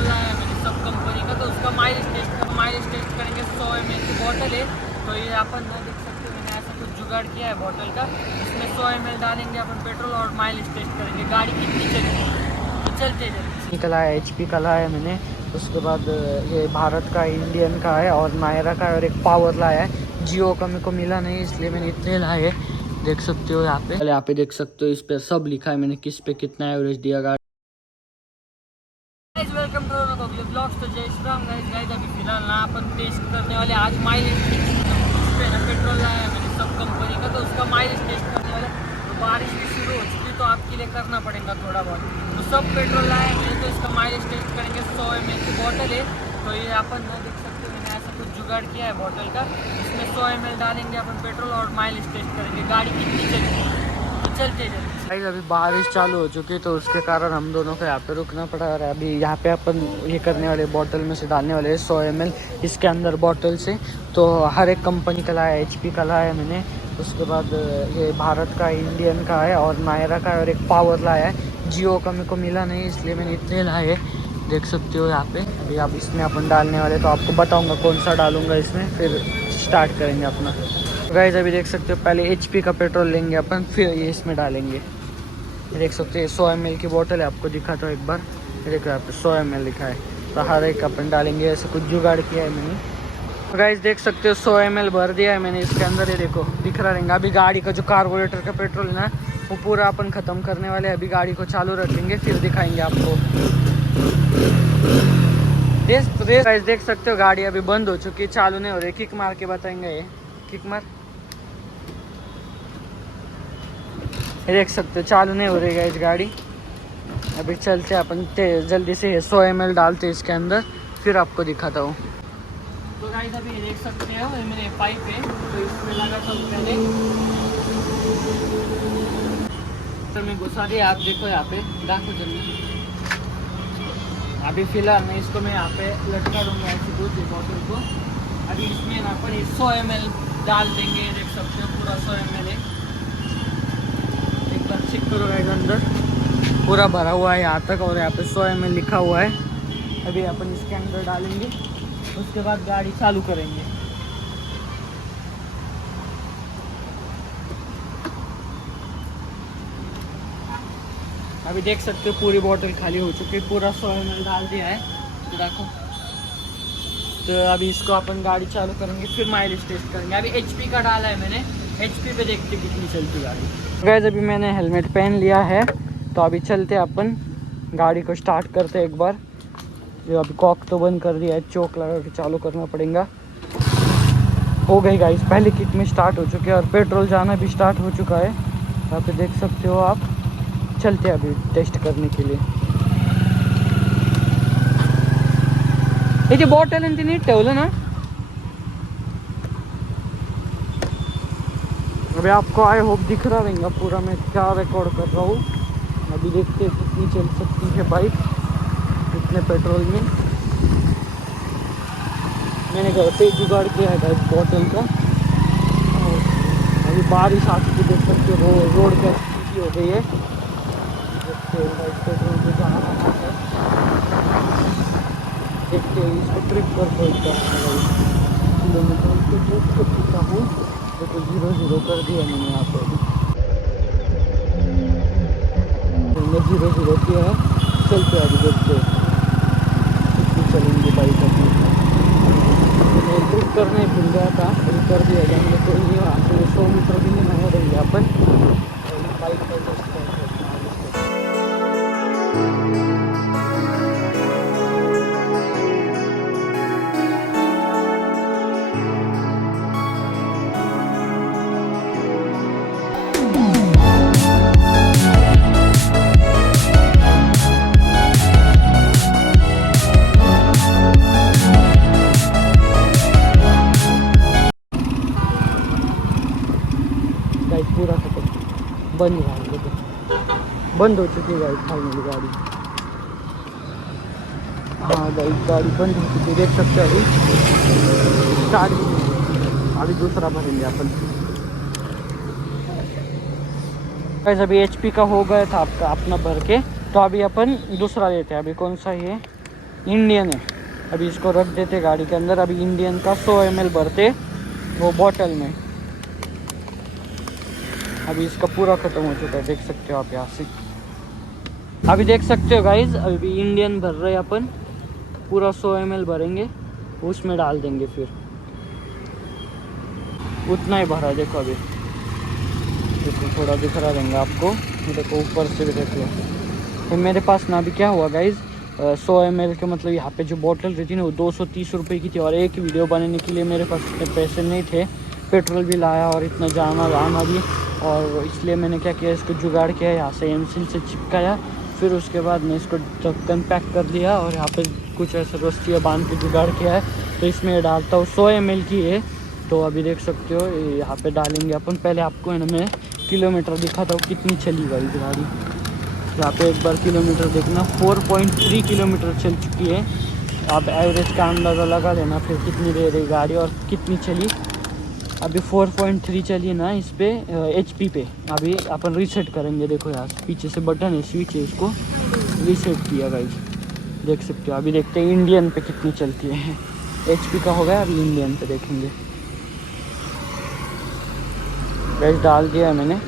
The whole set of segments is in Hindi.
पेट्रोल लाया है मैंने सब कंपनी का, तो उसका माइलेज टेस्ट करेंगे। 100 ml की बॉटल है, तो ये अपन देख सकते हो मैंने ऐसा कुछ जुगाड़ किया है बॉटल का। इसमें 100 ml डालेंगे अपन पेट्रोल और माइलेज टेस्ट करेंगे गाड़ी कितनी चलती है। तो चलते निकला है HP का लाया है मैंने। उसके बाद ये भारत का इंडियन का है और नायरा का है, और एक पावर लाया है। जियो का मेरे को मिला नहीं, इसलिए मैंने इतने लाए। देख सकते हो यहाँ पे देख सकते हो, इस पे सब लिखा है मैंने किस पे कितना एवरेज दिया गाड़ी। Welcome to blogs. तो जय श्री राम गाइस। अभी फिलहाल ना अपन टेस्ट करने वाले आज माइलेज पे ना पेट्रोल लाया है मैंने सब कंपनी का, तो उसका माइलेज टेस्ट करने वाले। तो बारिश भी शुरू हो चुकी, तो आपके लिए करना पड़ेगा थोड़ा बहुत। तो सब पेट्रोल लाया है मैंने, तो इसका माइलेज टेस्ट करेंगे। 100 ml की बॉटल है, तो ये अपन देख सकते हो मैंने ऐसा कुछ जुगाड़ किया है बॉटल का। इसमें 100 ml डालेंगे अपन पेट्रोल और माइलेज टेस्ट करेंगे गाड़ी कितनी चलती है। तो चलते गाइस अभी बारिश चालू हो चुकी, तो उसके कारण हम दोनों को यहाँ पे रुकना पड़ा। और अभी यहाँ पे अपन ये करने वाले बोतल में से डालने वाले 100 ml इसके अंदर बोतल से। तो हर एक कंपनी का लाया है, HP का लाया है मैंने। उसके बाद ये भारत का इंडियन का है और नायरा का है, और एक पावर लाया है। जियो का मेरे को मिला नहीं, इसलिए मैंने इतने लाए। देख सकते हो यहाँ पे। अभी आप इसमें अपन डालने वाले, तो आपको बताऊँगा कौन सा डालूँगा इसमें, फिर स्टार्ट करेंगे अपना। गाइस अभी देख सकते हो, पहले HP का पेट्रोल लेंगे अपन, फिर ये इसमें डालेंगे। देख सकते हैं 100 ml की बोतल है, आपको दिखाता हूँ एक बार। देखो यहाँ पे 100 ml लिखा है, तो हर एक अपन डालेंगे। ऐसे कुछ जुगाड़ किया है मैंने। तो गाइस देख सकते हो 100 ml भर दिया है मैंने इसके अंदर। ये देखो दिख रहा रहेगा। अभी गाड़ी का जो कार्बोरेटर का पेट्रोल है ना, वो पूरा अपन ख़त्म करने वाले हैं। अभी गाड़ी को चालू रखेंगे, फिर दिखाएंगे आपको। गाइस देख सकते हो गाड़ी अभी बंद हो चुकी है, चालू नहीं हो रही। किक मार के बताएंगे, ये किक मार। देख सकते हो चालू नहीं हो रही है इस गाड़ी। अभी चलते अपन जल्दी से 100 ml डालते हैं इसके अंदर, फिर आपको दिखाता हूँ। तो गाइस अभी देख सकते हो ये मेरे पाइप है, तो इसमें लगा था पहले, तो मैं घुसा दिया। आप देखो यहाँ पे डाको जल्दी। अभी फिलहाल मैं इसको यहाँ पे लटका दूंगा ऐसी दूसरी बोतल को। अभी इसमें ना पर 100 ml डाल देंगे। देख सकते हो पूरा 100 ml है। एक बार चेक करो गाइस, अंदर पूरा भरा हुआ है यहाँ तक, और यहाँ पे 100 ml लिखा हुआ है। अभी अपन इसके अंदर डालेंगे, उसके बाद गाड़ी चालू करेंगे। अभी देख सकते हो पूरी बोतल खाली हो चुकी है, पूरा 100 ml डाल दिया है। तो देखो, तो अभी इसको अपन गाड़ी चालू करेंगे, फिर माइलेज टेस्ट करेंगे। अभी HP का डाला है मैंने, HP पे देखते कितनी चलती गाड़ी। गाइस अभी मैंने हेलमेट पहन लिया है, तो अभी चलते अपन गाड़ी को स्टार्ट करते एक बार। जो अभी कॉक तो बंद कर दिया है, चौक लगा के चालू करना पड़ेगा। हो गई गाइस, पहले किक में स्टार्ट हो चुके हैं, और पेट्रोल जाना भी स्टार्ट हो चुका है। यहाँ पे देख सकते हो आप। चलते हैं अभी टेस्ट करने के लिए। ये जो बॉटल है नीट ठेवलं ना। अभी आपको आई होप दिख रहा रहेगा पूरा मैं क्या रिकॉर्ड कर रहा हूँ। अभी देखते हैं कितनी चल सकती है बाइक इतने पेट्रोल में। मैंने घर पे जुगाड़ किया है इस बॉटल का। और अभी बारिश आ चुकी, देख सकते हो रोड का स्थिति हो गई है। पेट्रोल पे जाना है, देखते हैं इसको ट्रिप पर पहुँचता किलोमीटर को ट्रिप कर चुका हूँ। तो 0-0 कर दिया मैंने यहाँ पे। मैंने 0-0 किया है। चलते अभी देखते कितनी चलेंगे बाइक अपनी। मैं ट्रिप करने भूल गया था, फिर कर दिया जाएंगे। तो ये वहाँ से 100 मीटर भी नहीं हो रही अपन बाइक का टेस्ट करते हैं। पूरा खत्म, बंद बंद हो चुकी है गाड़ी फाइनली गाड़ी। हाँ गाड़ी बंद हो चुकी है, देख सकते हो। अभी स्टार्ट भी नहीं हुआ, अभी दूसरा भरेंगे अपन। गाइस अभी HP का हो गया था आपका अपना भर के, तो अभी अपन दूसरा लेते हैं। अभी कौन सा ये इंडियन है। अभी इसको रख देते गाड़ी के अंदर। अभी इंडियन का 100 ml भरते वो बॉटल में। अभी इसका पूरा ख़त्म हो चुका है, देख सकते हो आप यहाँ से। अभी देख सकते हो गाइज, अभी इंडियन भर रहे हैं अपन। पूरा 100 ml भरेंगे, उसमें डाल देंगे। फिर उतना ही भरा, देखो अभी देखो थोड़ा दिख रहा रहेंगे आपको। देखो ऊपर से भी देख लो। तो मेरे पास ना अभी क्या हुआ गाइज, 100 ml के मतलब यहाँ पे जो बोतल रहती ना वो 230 रुपये की थी। और एक वीडियो बनाने के लिए मेरे पास इतने पैसे नहीं थे, पेट्रोल भी लाया और इतना जाना आना भी। और इसलिए मैंने क्या किया, इसको जुगाड़ किया, यहाँ से एमसिल से चिपकाया। फिर उसके बाद मैं इसको ढक्कन पैक कर लिया और यहाँ पे कुछ ऐसा रस्सियाँ बांध के जुगाड़ किया है। तो इसमें डालता हूँ 100 ml की है। तो अभी देख सकते हो यहाँ पे डालेंगे अपन। पहले आपको है ना मैं किलोमीटर दिखाता हूँ कितनी चली गई गाड़ी। यहाँ पे एक बार किलोमीटर देखना, 4.3 किलोमीटर चल चुकी है। आप एवरेज का अंदाज़ा लगा लेना फिर कितनी दे रही गाड़ी और कितनी चली। अभी 4.3 चली ना इस पर HP पे। अभी अपन रीसेट करेंगे। देखो यहाँ पीछे से बटन है, स्विच है, इसको रीसेट किया गाइस, देख सकते हो। अभी देखते हैं इंडियन पे कितनी चलती है। HP का हो गया, अभी इंडियन पे देखेंगे। गैस डाल दिया मैंने,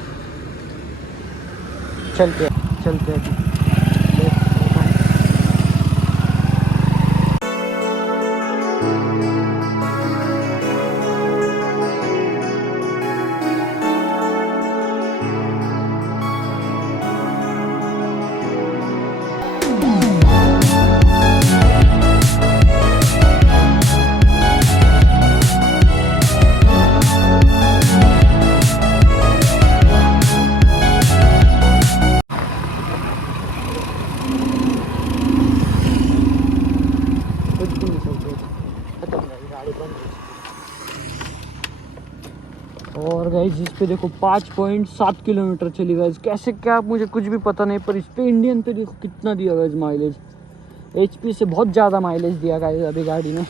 चलते अभी। और गाइज इस पे देखो 5.7 किलोमीटर चली गाइज। कैसे क्या मुझे कुछ भी पता नहीं, पर इस पे इंडियन पे देखो कितना दिया गाइज माइलेज। HP से बहुत ज़्यादा माइलेज दिया गाइज अभी गाड़ी ने।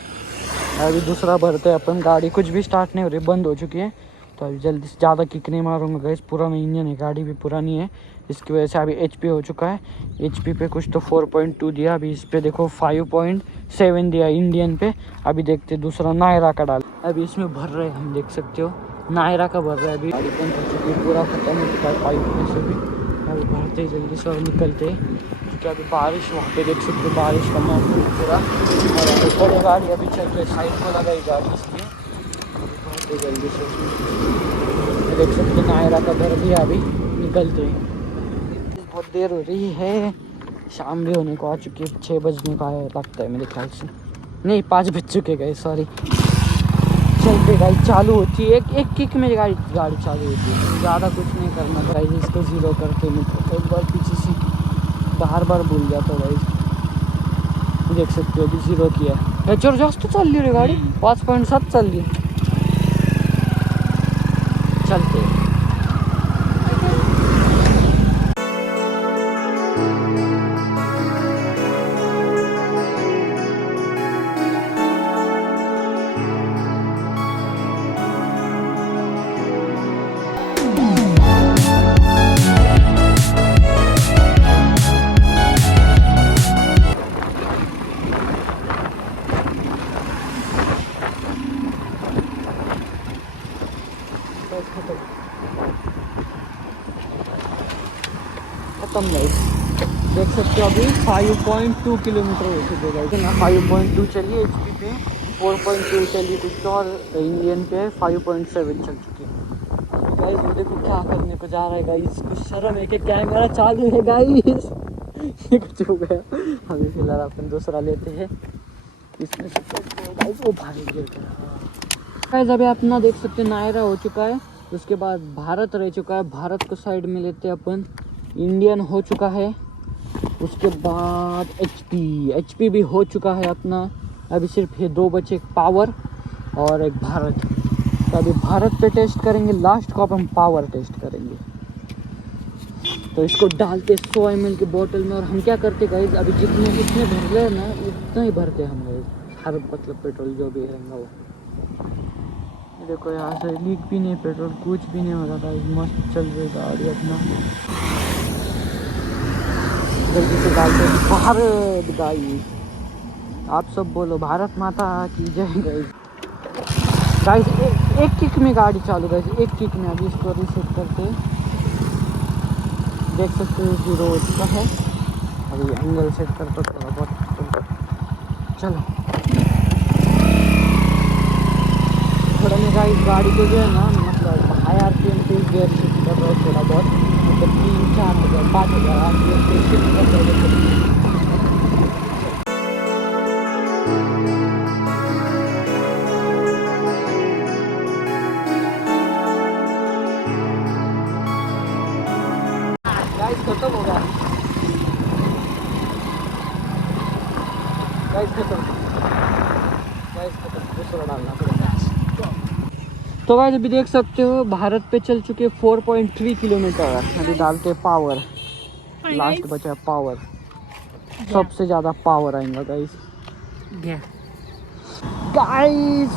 अभी दूसरा भरते हैं अपन। गाड़ी कुछ भी स्टार्ट नहीं हो रही, बंद हो चुकी है। तो अभी जल्दी से, ज़्यादा किक नहीं मारूंगा गाइज। पुराना इंजन है, गाड़ी भी पुरानी है, इसकी वजह से अभी HP हो चुका है। HP पे कुछ तो 4.2 दिया। अभी इस पर देखो 5.7 दिया इंडियन पे। अभी देखते दूसरा नायरा का डाल। अभी इसमें भर रहे हैं हम, देख सकते हो नायरा का भर रहा है। अभी गाड़ी बंद हो चुकी है, पूरा खत्म हो चुका है पाइप में से भी। अभी भरते ही जल्दी से और निकलते हैं, क्योंकि अभी बारिश, वहाँ पे देख सकते हो बारिश का मौसम पूरा। और अभी बड़ी गाड़ी अभी चल रही, साइड को लगाई गाड़ी, इसलिए भरते जल्दी से। देख सकते हो नायरा का भर दिया, अभी निकलते हैं। बहुत देर हो रही है, शाम भी होने को आ चुकी है, 6 बजने का है लगता है मेरे ख्याल से। नहीं 5 बज चुके गए, सॉरी। चलते गाड़ी चालू होती है, एक किक में गाड़ी चालू होती है। ज़्यादा कुछ नहीं करना गाइस। इसको ज़ीरो करते हैं तो एक बार पीछे से बार भूल जाता है गाइस। देख सकते हो अभी ज़ीरो किया है। जबरदस्त चल रही है गाड़ी, 5.7 चल रही है। चलते हैं। खत्म नहीं, देख सकते हो अभी 5.2 किलोमीटर हो चुके हैं। 5.2 चलिए HP पे, 4.2 चलिए कुछ और इंडियन पे 5.7 चल चुकी है। गाइस वो देखो क्या करने को जा रहा है गाइस, कुछ शर्म है कि कैमरा चालू है गाइस। ये कुछ हो गया। अभी फिलहाल अपन दूसरा लेते हैं। इसमें गाइस वो भारी गिर गया गाइस। अभी अपना देख सकते हैं नायरा हो चुका है, उसके बाद भारत रह चुका है। भारत को साइड में लेते हैं अपन। इंडियन हो चुका है, उसके बाद HP भी हो चुका है अपना। अभी सिर्फ ये 2 बचे, एक पावर और एक भारत। तो अभी भारत पे टेस्ट करेंगे, लास्ट को अपन पावर टेस्ट करेंगे। तो इसको डालते 100 ml की बोतल में। और हम क्या करते गाइस, अभी जितने भर रहे हैं ना उतना ही भरते हम गाइस, हर मतलब पेट्रोल जो भी रहेगा वो। देखो यहाँ से लीक भी नहीं, पेट्रोल कुछ भी नहीं हो रहा था। मस्त चल रही गाड़ी अपना। जल्दी से डालते भारत गाइस। आप सब बोलो भारत माता की जय। गाइस एक किक में गाड़ी चालू, गाइस एक किक में। अभी इसको रीसेट करते देख सकते हो 0 हो चुका है। अभी एंगल सेट करते थोड़ा बहुत। चलो थोड़ा मैं गाइस गाड़ी को जो है ना मतलब हाई RPM पे गियर शिफ्ट कर रहा हूँ थोड़ा बहुत, मतलब 3-4 हज़ार 5 हज़ार RPM पे शिफ्ट कर रहा हूँ। गाइस खत्म हो गया, गाइस खत्म, गाइस खत्म, दूसरा डालना पड़ेगा। तो गाइस अभी देख सकते हो भारत पे चल चुके 4.3 किलोमीटर। अभी डालते हैं पावर, लास्ट बचा पावर, सबसे ज़्यादा पावर आएगा गाइस। गाइस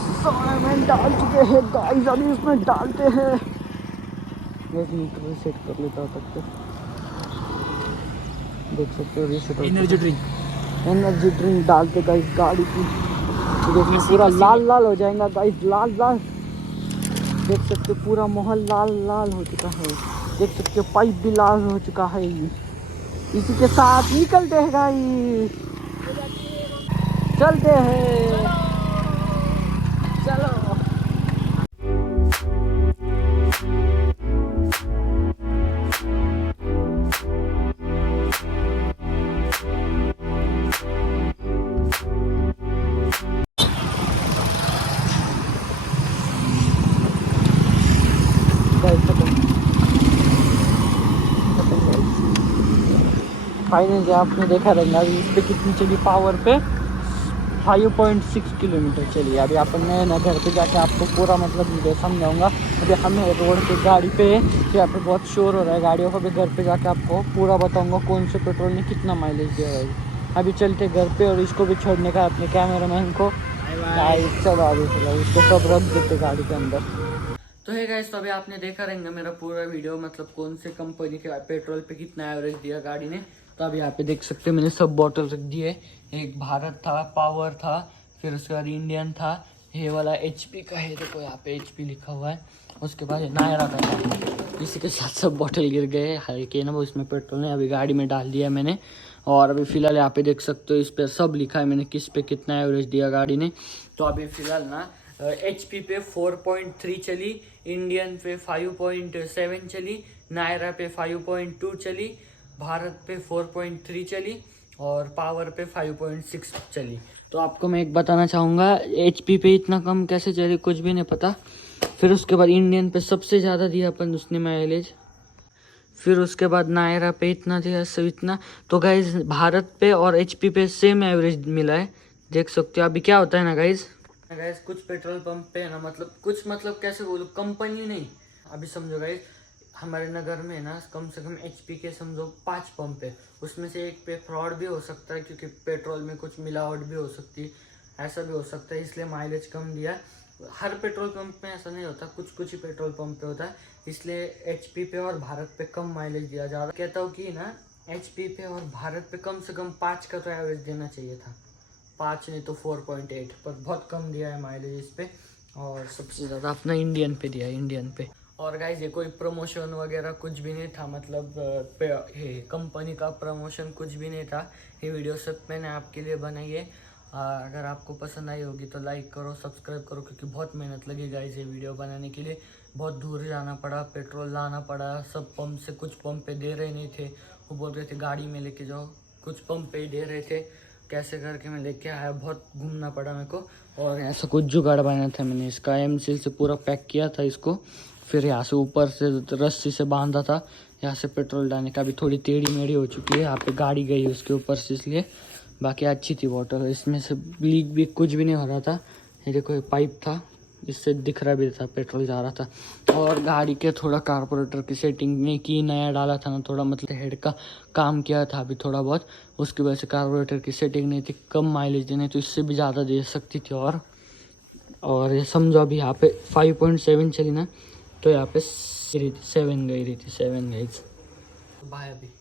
में डाल चुके हैं गाइस, अभी इसमें डालते हैं। एक मीटर सेट कर लेता हूँ तब तक। देख सकते हो रीसेट एनर्जी ड्रिंक डालते गाइस गाड़ी की, देखने पूरा लाल लाल हो जाएगा गाइस, लाल लाल। देख सकते हो पूरा माहौल लाल लाल हो चुका है। देख सकते हो पाइप भी लाल हो चुका है। इसी के साथ निकलते हैं गाइस, चलते हैं, चलो। फाइनली आपने देखा रहेगा अभी इस पे कितनी चली, पावर पे 5.6 किलोमीटर चली। अभी अपन मैं घर पे जाके आपको पूरा मतलब वीडियो समझाऊंगा। अभी हमें रोड पे गाड़ी पे यहाँ पे बहुत शोर हो रहा है गाड़ियों का, भी घर पे जाके आपको पूरा बताऊंगा कौन से पेट्रोल ने कितना माइलेज दिया है। अभी चलते घर पे और इसको भी छोड़ने का अपने कैमरामैन को। चलो अभी चलो इसको सब रख देते गाड़ी के अंदर। तो है गाइस, तो अभी आपने देखा रहेगा मेरा पूरा वीडियो, मतलब कौन से कंपनी के पेट्रोल पे कितना एवरेज दिया गाड़ी ने। तो अभी यहाँ पे देख सकते हो मैंने सब बॉटल रख दिए। एक भारत था, पावर था, फिर उसके बाद इंडियन था, ये वाला HP का है, देखो यहाँ पे HP लिखा हुआ है। उसके बाद नायरा का था। इसी के साथ सब बॉटल गिर गए हल्के ना, वो इसमें पेट्रोल ने अभी गाड़ी में डाल दिया मैंने। और अभी फिलहाल यहाँ पे देख सकते हो इस पर सब लिखा है मैंने किस पे कितना एवरेज दिया गाड़ी ने। तो अभी फिलहाल ना HP पे 4.3 चली, इंडियन पे 5.7 चली, नायरा पे 5.2 चली, भारत पे 4.3 चली और पावर पे 5.6 चली। तो आपको मैं एक बताना चाहूँगा HP पे इतना कम कैसे चली, कुछ भी नहीं पता। फिर उसके बाद इंडियन पे सबसे ज़्यादा दिया अपन उसने माइलेज, फिर उसके बाद नायरा पे इतना दिया, सब इतना। तो गाइज भारत पे और HP पे सेम एवरेज मिला है, देख सकते हो। अभी क्या होता है ना गाइज कुछ पेट्रोल पंप पे है ना, मतलब कुछ मतलब कैसे बोलूँ, कंपनी नहीं। अभी समझो गाइज हमारे नगर में ना कम से कम HP के समझो 5 पंप है, उसमें से एक पे फ्रॉड भी हो सकता है क्योंकि पेट्रोल में कुछ मिलावट भी हो सकती है, ऐसा भी हो सकता है, इसलिए माइलेज कम दिया। हर पेट्रोल पंप में ऐसा नहीं होता, कुछ कुछ ही पेट्रोल पंप पे होता है, इसलिए HP पे और भारत पे कम माइलेज दिया। ज़्यादा कहता हूँ कि ना HP पे और भारत पे कम से कम 5 का तो एवरेज देना चाहिए था, 5 नहीं तो 4.8, पर बहुत कम दिया है माइलेज इस पे। और सबसे ज़्यादा अपना इंडियन पे दिया, इंडियन पे। और गाइज ये कोई प्रमोशन वगैरह कुछ भी नहीं था, मतलब कंपनी का प्रमोशन कुछ भी नहीं था। ये वीडियो सब मैंने आपके लिए बनाई है। अगर आपको पसंद आई होगी तो लाइक करो, सब्सक्राइब करो, क्योंकि बहुत मेहनत लगी गाइज ये वीडियो बनाने के लिए। बहुत दूर जाना पड़ा, पेट्रोल लाना पड़ा, सब पंप से, कुछ पंप पे दे रहे नहीं थे, वो बोल रहे थे गाड़ी में लेके जाओ, कुछ पंप पे ही दे रहे थे, कैसे करके मैं लेके आया, बहुत घूमना पड़ा मेरे को। और ऐसा कुछ जुगाड़ बनाया था मैंने, इसका M-Seal से पूरा पैक किया था इसको, फिर यहाँ से ऊपर से रस्सी से बांधा था, यहाँ से पेट्रोल डालने का। अभी थोड़ी टेढ़ी मेढ़ी हो चुकी है, यहाँ पे गाड़ी गई उसके ऊपर से, इसलिए। बाकी अच्छी थी बॉटल, इसमें से लीक भी कुछ भी नहीं हो रहा था। ये देखो ये पाइप था, इससे दिख रहा भी था पेट्रोल जा रहा था। और गाड़ी के थोड़ा कार्बोरेटर की सेटिंग नहीं की, नया डाला था ना थोड़ा, मतलब हेड का काम किया था अभी थोड़ा बहुत, उसकी वजह से कार्बोरेटर की सेटिंग नहीं थी, कम माइलेज देने, तो इससे भी ज़्यादा दे सकती थी। और ये समझो अभी यहाँ पे 5.7 चली ना, तो यहाँ पे 7 गई रही थी, 7 गई। बाय अभी।